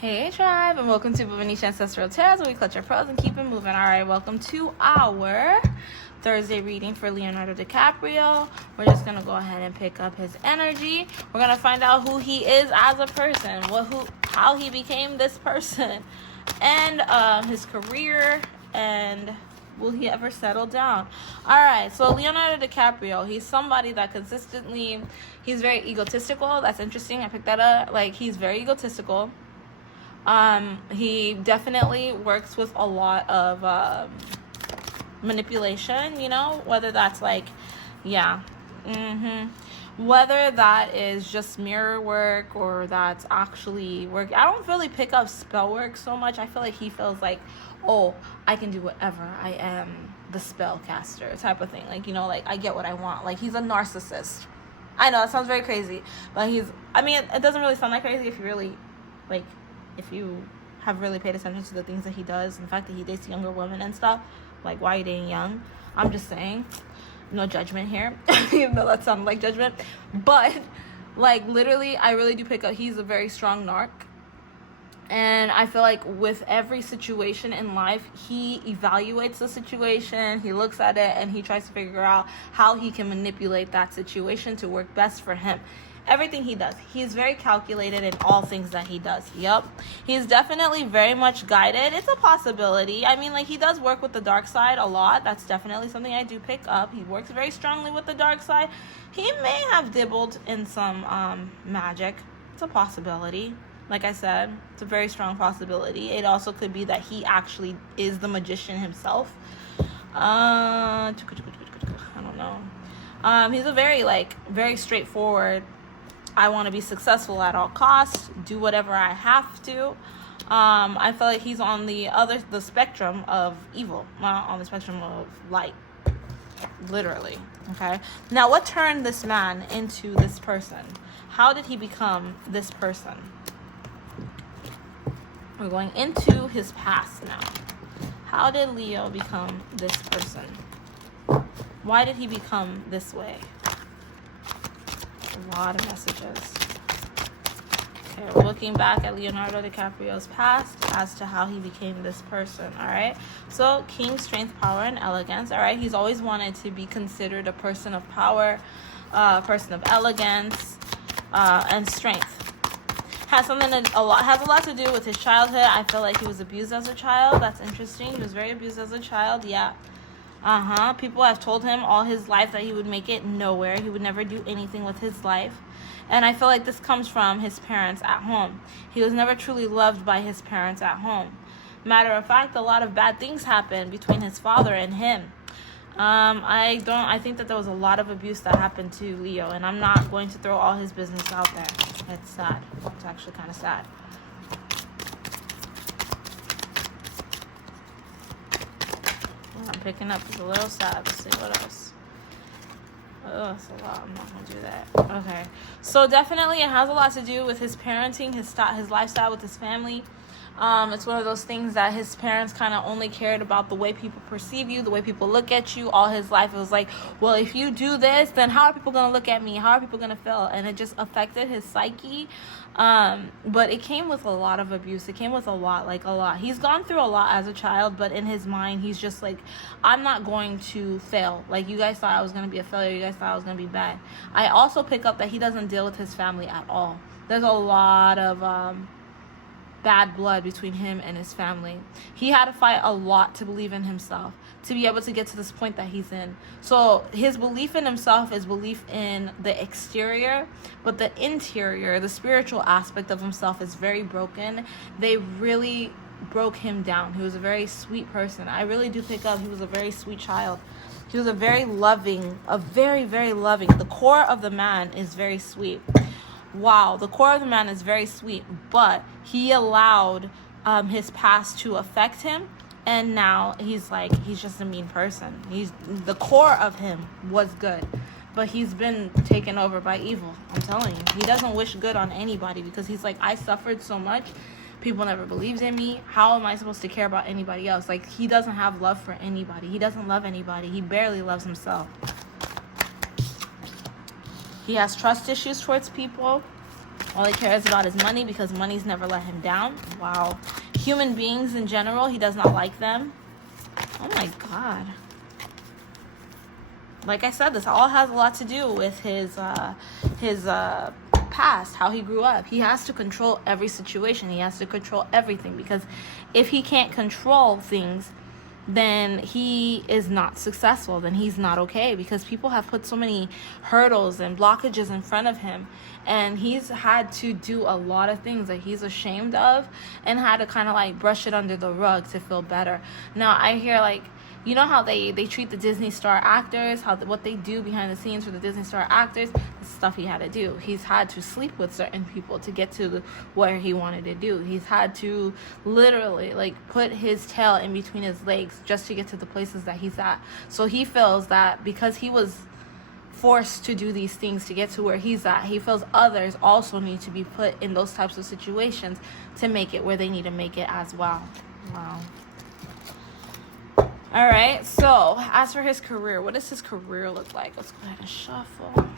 Hey tribe, and welcome to Bobo-Nesha Ancestral Tarot, where we clutch our pearls and keep it moving. Alright, welcome to our Thursday reading for Leonardo DiCaprio. We're just going to go ahead and pick up his energy. We're going to find out who he is as a person, how he became this person, and his career, and will he ever settle down? Alright, so Leonardo DiCaprio, he's somebody that consistently, he's very egotistical. That's interesting. I picked that up. Like, he's very egotistical. He definitely works with a lot of manipulation, whether that's like, whether that is just mirror work or that's actually work. I don't really pick up spell work so much. I feel like he feels like, oh, I can do whatever. I am the spellcaster type of thing. Like, like I get what I want. Like, he's a narcissist. I know, it sounds very crazy, but it doesn't really sound like crazy if you really, if you have really paid attention to the things that he does, and the fact that he dates younger women and stuff. Like, why are you dating young? I'm just saying, no judgment here, even though that sounded like judgment. But, literally, I really do pick up, he's a very strong narc. And I feel like with every situation in life, he evaluates the situation, he looks at it, and he tries to figure out how he can manipulate that situation to work best for him. Everything he does, he's very calculated in all things that he does. He's definitely very much guided. It's a possibility. He does work with the dark side a lot. That's definitely something I do pick up. He works very strongly with the dark side. He may have dabbled in some magic. It's a possibility. Like I said, it's a very strong possibility. It also could be that he actually is the magician himself. I don't know. He's a very straightforward, I want to be successful at all costs, do whatever I have to. I feel like he's on the spectrum of evil, not on the spectrum of light, literally. Okay. Now, what turned this man into this person? How did he become this person? We're going into his past now. How did Leo become this person? Why did he become this way? A lot of messages. Okay, we're looking back at Leonardo DiCaprio's past as to how he became this person. All right. So, king, strength, power, and elegance. All right. He's always wanted to be considered a person of power, a person of elegance, and strength. Has a lot to do with his childhood. I feel like he was abused as a child. That's interesting. He was very abused as a child. Yeah. People have told him all his life that he would make it nowhere. He would never do anything with his life. And I feel like this comes from his parents at home. He was never truly loved by his parents at home. Matter of fact, a lot of bad things happened between his father and him. I think that there was a lot of abuse that happened to Leo, and I'm not going to throw all his business out there. It's sad. It's actually kind of sad. I'm picking up is a little sad. Let's see what else. Oh, that's a lot. I'm not going to do that. Okay. So definitely it has a lot to do with his parenting, his lifestyle with his family. It's one of those things that his parents kind of only cared about the way people perceive you, the way people look at you. All his life, it was like, well, if you do this, then how are people going to look at me? How are people going to feel? And it just affected his psyche. But it came with a lot of abuse. It came with a lot. He's gone through a lot as a child, but in his mind, he's just like, I'm not going to fail. Like, you guys thought I was going to be a failure. You guys thought I was going to be bad. I also pick up that he doesn't deal with his family at all. There's a lot of bad blood between him and his family. He had to fight a lot to believe in himself, to be able to get to this point that he's in. So his belief in himself is belief in the exterior, but the interior, the spiritual aspect of himself is very broken. They really broke him down. He was a very sweet person. I really do pick up he was a very sweet child. He was a very, very loving. The core of the man is very sweet. Wow, the core of the man is very sweet, but he allowed his past to affect him, and now he's just a mean person. The core of him was good, but he's been taken over by evil. I'm telling you, he doesn't wish good on anybody because he's like, I suffered so much. People never believed in me. How am I supposed to care about anybody else? Like, he doesn't have love for anybody. He doesn't love anybody. He barely loves himself. He has trust issues towards people. All he cares about is money because money's never let him down. Wow. Human beings in general, he does not like them. Oh my God. Like I said, this all has a lot to do with his past, how he grew up. He has to control every situation. He has to control everything, because if he can't control things, then he is not successful. Then he's not okay, because people have put so many hurdles and blockages in front of him, and he's had to do a lot of things that he's ashamed of and had to kind of like brush it under the rug to feel better. Now I hear, like, you know how they treat the Disney star actors, what they do behind the scenes for the Disney star actors, the stuff he had to do. He's had to sleep with certain people to get to where he wanted to do. He's had to literally like put his tail in between his legs just to get to the places that he's at. So he feels that because he was forced to do these things to get to where he's at, he feels others also need to be put in those types of situations to make it where they need to make it as well. Wow. All right, so as for his career, what does his career look like? Let's go ahead and shuffle.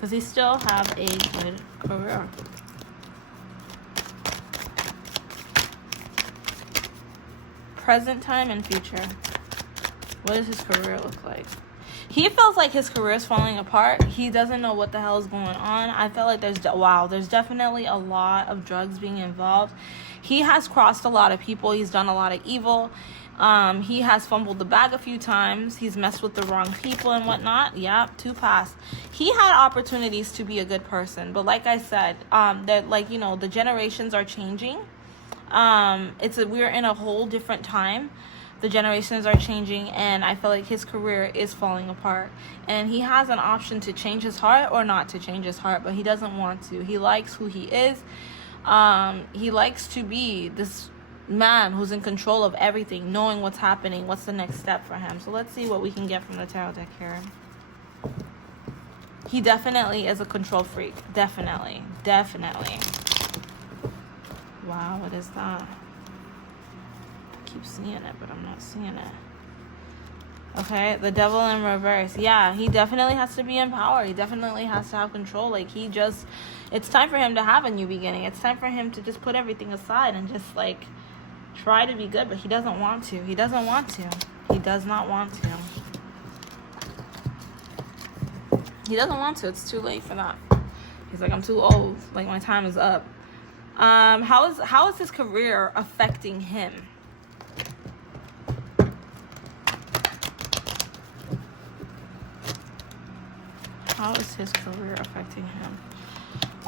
Does he still have a good career? Present time and future. What does his career look like? He feels like his career is falling apart. He doesn't know what the hell is going on. I feel like there's definitely a lot of drugs being involved. He has crossed a lot of people. He's done a lot of evil. He has fumbled the bag a few times. He's messed with the wrong people and whatnot. Yep, 2 past. He had opportunities to be a good person, but like I said, that, like, you know, the generations are changing. We're in a whole different time. The generations are changing, and I feel like his career is falling apart. And he has an option to change his heart or not to change his heart, but he doesn't want to. He likes who he is. He likes to be this man who's in control of everything, knowing what's happening, what's the next step for him. So let's see what we can get from the tarot deck here. He definitely is a control freak. Definitely. Wow, what is that? I keep seeing it, but I'm not seeing it. Okay, the devil in reverse. Yeah, he definitely has to be in power. He definitely has to have control. Like, it's time for him to have a new beginning. It's time for him to just put everything aside and just, like, try to be good, but he doesn't want to. He does not want to. He does want to. It's too late for that. He's like, I'm too old. Like, my time is up. How is his career affecting him? How is his career affecting him?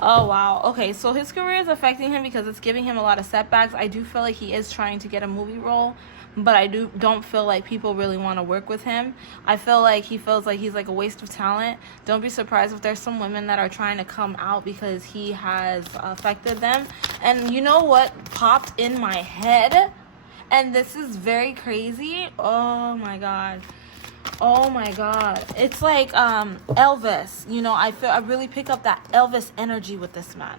Oh, wow. Okay, so his career is affecting him because it's giving him a lot of setbacks. I do feel like he is trying to get a movie role, but I don't feel like people really want to work with him. I feel like he feels like he's like a waste of talent. Don't be surprised if there's some women that are trying to come out because he has affected them. And you know what popped in my head? And this is very crazy. Oh, my God. It's like Elvis. You know, I really pick up that Elvis energy with this man.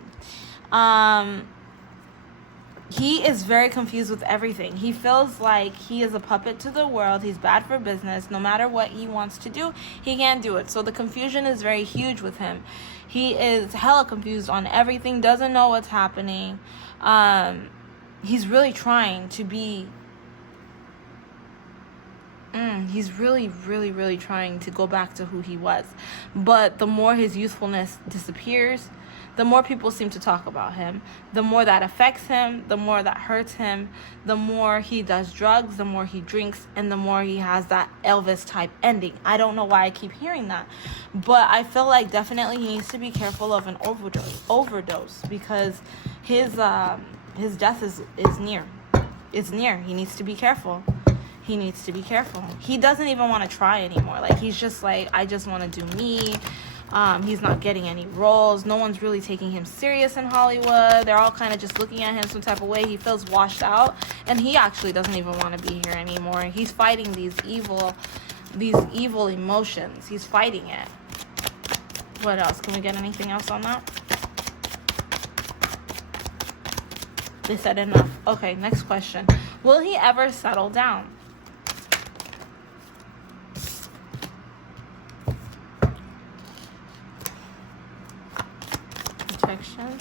He is very confused with everything. He feels like he is a puppet to the world. He's bad for business. No matter what he wants to do, he can't do it. So the confusion is very huge with him. He is hella confused on everything, doesn't know what's happening. He's really trying to be... he's really trying to go back to who he was. But the more his youthfulness disappears, the more people seem to talk about him. The more that affects him, the more that hurts him, the more he does drugs, the more he drinks, and the more he has that Elvis type ending. I don't know why I keep hearing that, but I feel like definitely he needs to be careful of an overdose because his death is near. It's near. He needs to be careful. He doesn't even want to try anymore. Like, he's just like, I just want to do me. He's not getting any roles. No one's really taking him serious in Hollywood. They're all kind of just looking at him some type of way. He feels washed out, and he actually doesn't even want to be here anymore. He's fighting these evil emotions. He's fighting it. What else? Can we get anything else on that? They said enough. Okay, next question. Will he ever settle down? protection?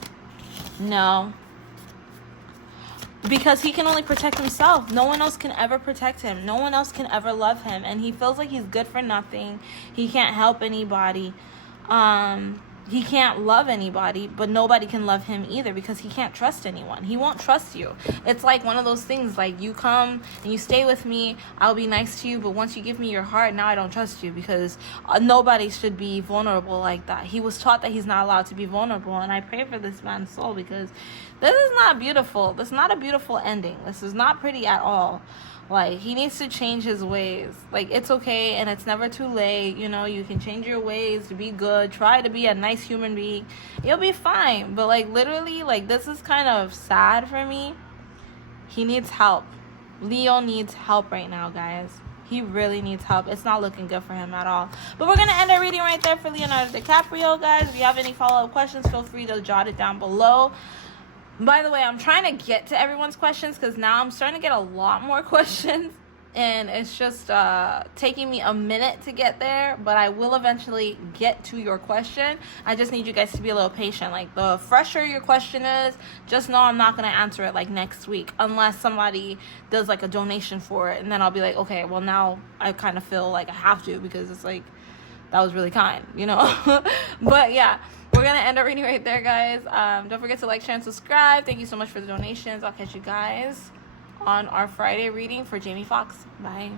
No. Because he can only protect himself. No one else can ever protect him. No one else can ever love him. And he feels like he's good for nothing. He can't help anybody. He can't love anybody, but nobody can love him either because he can't trust anyone. He won't trust you. It's like one of those things, like you come and you stay with me, I'll be nice to you, but once you give me your heart, now I don't trust you because nobody should be vulnerable like that. He was taught that he's not allowed to be vulnerable, and I pray for this man's soul because this is not beautiful. This is not a beautiful ending. This is not pretty at all. Like, he needs to change his ways. Like, it's okay, and it's never too late. You know, you can change your ways to be good. Try to be a nice human being. You'll be fine. But, like, literally, like, this is kind of sad for me. He needs help. Leo needs help right now, guys. He really needs help. It's not looking good for him at all. But we're going to end our reading right there for Leonardo DiCaprio, guys. If you have any follow-up questions, feel free to jot it down below. By the way, I'm trying to get to everyone's questions because now I'm starting to get a lot more questions. And it's just taking me a minute to get there. But I will eventually get to your question. I just need you guys to be a little patient. Like, the fresher your question is, just know I'm not going to answer it, like, next week. Unless somebody does, like, a donation for it. And then I'll be like, okay, well, now I kind of feel like I have to because it's like, that was really kind, you know? But, yeah. We're going to end our reading right there, guys. Don't forget to like, share, and subscribe. Thank you so much for the donations. I'll catch you guys on our Friday reading for Jamie Foxx. Bye.